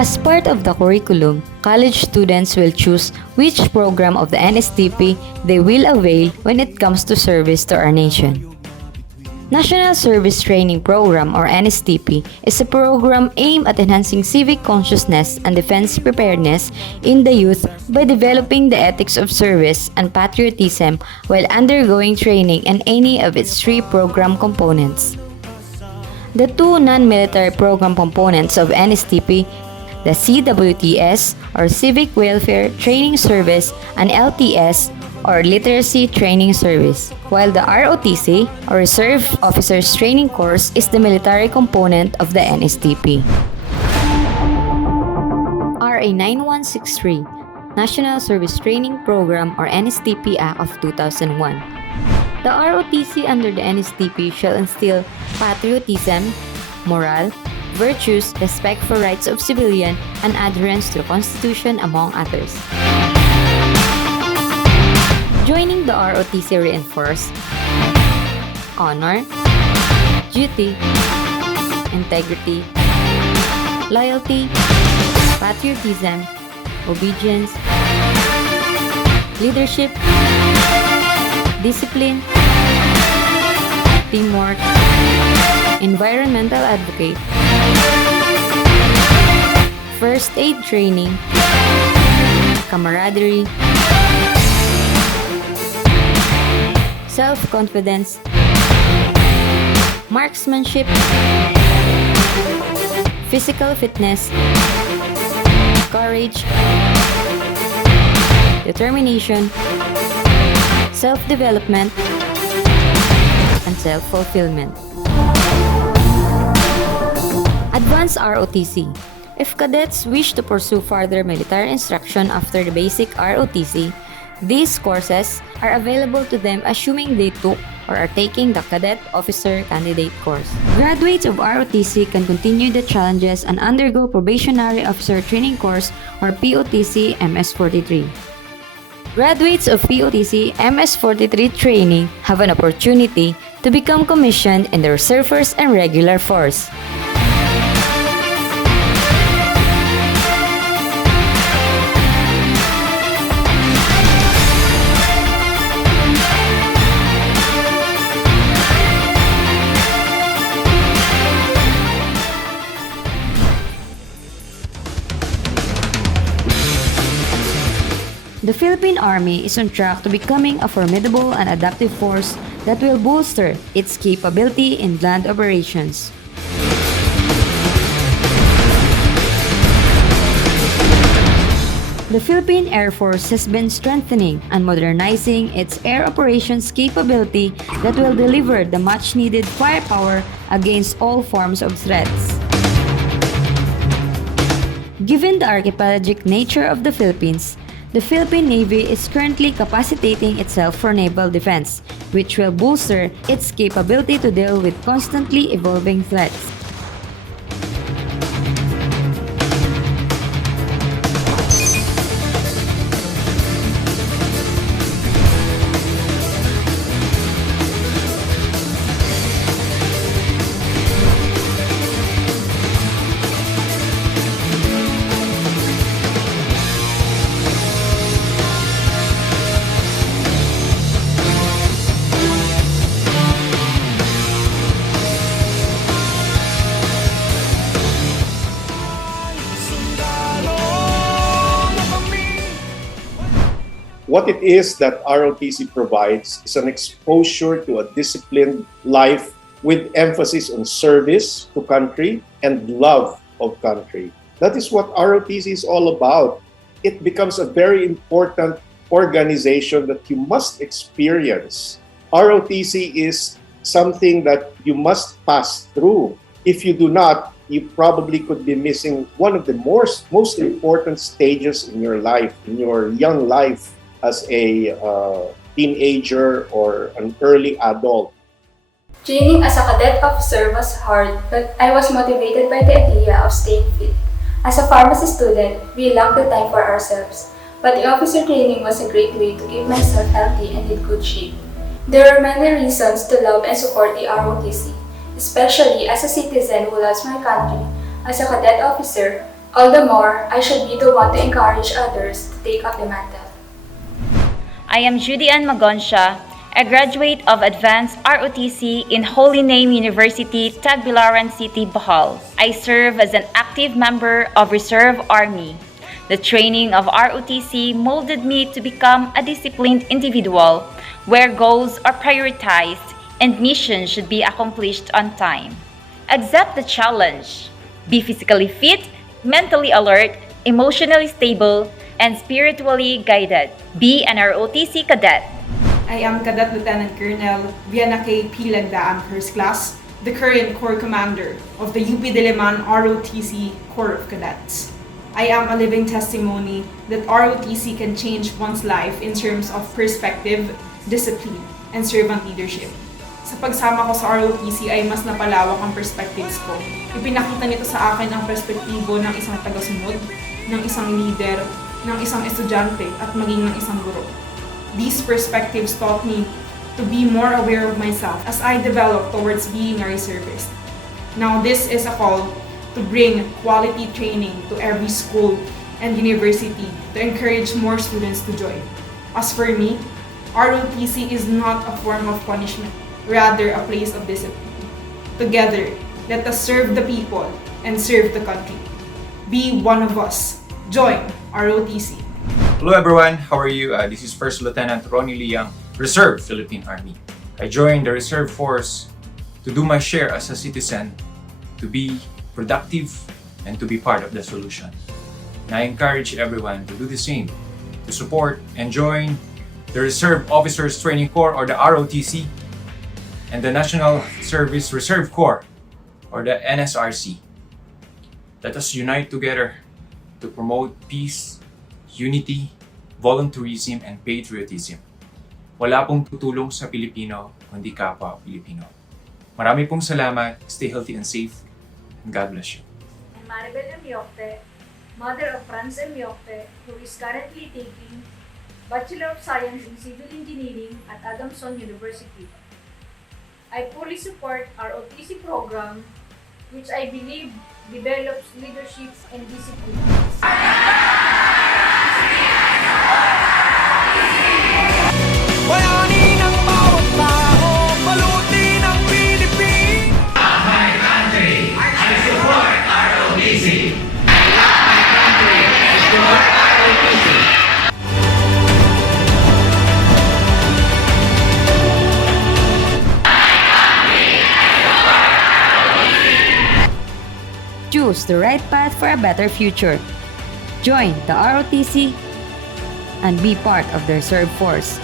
As part of the curriculum, college students will choose which program of the NSTP they will avail when it comes to service to our nation. National Service Training Program or NSTP is a program aimed at enhancing civic consciousness and defense preparedness in the youth by developing the ethics of service and patriotism while undergoing training in any of its three program components. The two non-military program components of NSTP, the CWTS or Civic Welfare Training Service and LTS or Literacy Training Service, while the ROTC or Reserve Officers Training Course is the military component of the NSTP. RA 9163, National Service Training Program or NSTP Act of 2001. The ROTC under the NSTP shall instill patriotism, moral, virtues, respect for rights of civilian, and adherence to the Constitution among others. Joining the ROTC reinforce honor, duty, integrity, loyalty, patriotism, obedience, leadership, discipline, teamwork, environmental advocate, first aid training, camaraderie, self-confidence, marksmanship, physical fitness, courage, determination, self-development, and self-fulfillment. Advanced ROTC. If cadets wish to pursue further military instruction after the basic ROTC, these courses are available to them assuming they took or are taking the Cadet Officer Candidate course. Graduates of ROTC can continue the challenges and undergo Probationary Officer Training Course or POTC MS-43. Graduates of POTC MS-43 training have an opportunity to become commissioned in the Reserve Force and Regular Force. The Philippine Army is on track to becoming a formidable and adaptive force that will bolster its capability in land operations. The Philippine Air Force has been strengthening and modernizing its air operations capability that will deliver the much-needed firepower against all forms of threats. Given the archipelagic nature of the Philippines, the Philippine Navy is currently capacitating itself for naval defense, which will bolster its capability to deal with constantly evolving threats. What it is that ROTC provides is an exposure to a disciplined life with emphasis on service to country and love of country. That is what ROTC is all about. It becomes a very important organization that you must experience. ROTC is something that you must pass through. If you do not, you probably could be missing one of the most important stages in your life, in your young life, as a teenager or an early adult. Training as a cadet officer was hard, but I was motivated by the idea of staying fit. As a pharmacy student, we lacked the time for ourselves, but the officer training was a great way to keep myself healthy and in good shape. There are many reasons to love and support the ROTC, especially as a citizen who loves my country. As a cadet officer, All the more, I should be the one to encourage others to take up the mantle. I am Judy Ann Magonsha, a graduate of Advanced ROTC in Holy Name University, Tagbilaran City, Bohol. I serve as an active member of Reserve Army. The training of ROTC molded me to become a disciplined individual where goals are prioritized and missions should be accomplished on time. Accept the challenge. Be physically fit, mentally alert, emotionally stable, and spiritually guided. Be an ROTC cadet. I am Cadet Lieutenant Colonel Viana K. P. Lagdaan, First Class, the current Corps Commander of the UP Diliman ROTC Corps of Cadets. I am a living testimony that ROTC can change one's life in terms of perspective, discipline, and servant leadership. Sa pagsama ko sa ROTC ay mas napalawak ang perspectives ko. Ipinakita nito sa akin ang perspektibo ng isang tagasunod, ng isang leader, ng isang estudyante at maging ng isang guro. These perspectives taught me to be more aware of myself as I develop towards being a reservist. Now this is a call to bring quality training to every school and university to encourage more students to join. As for me, ROTC is not a form of punishment, rather a place of discipline. Together, let us serve the people and serve the country. Be one of us. Join ROTC. Hello everyone, how are you? This is First Lieutenant Ronnie Liang, Reserve Philippine Army. I joined the Reserve Force to do my share as a citizen, to be productive, and to be part of the solution. And I encourage everyone to do the same, to support and join the Reserve Officers Training Corps or the ROTC and the National Service Reserve Corps or the NSRC. Let us unite together to promote peace, unity, volunteerism, and patriotism. Wala pong tutulong sa Pilipino, kundi kapwa Pilipino. Marami pong salamat, stay healthy and safe, and God bless you. I'm Maribel M. Yocte, mother of Franz M. Yocte, who is currently taking Bachelor of Science in Civil Engineering at Adamson University. I fully support our OTC program, which I believe develops leadership and discipline. Bayani ng bawat tao, baluti ng Pilipinas. My country, I support ROTC. I love my country, I support ROTC. Choose the right path for a better future. Join the ROTC and be part of the Reserve Force.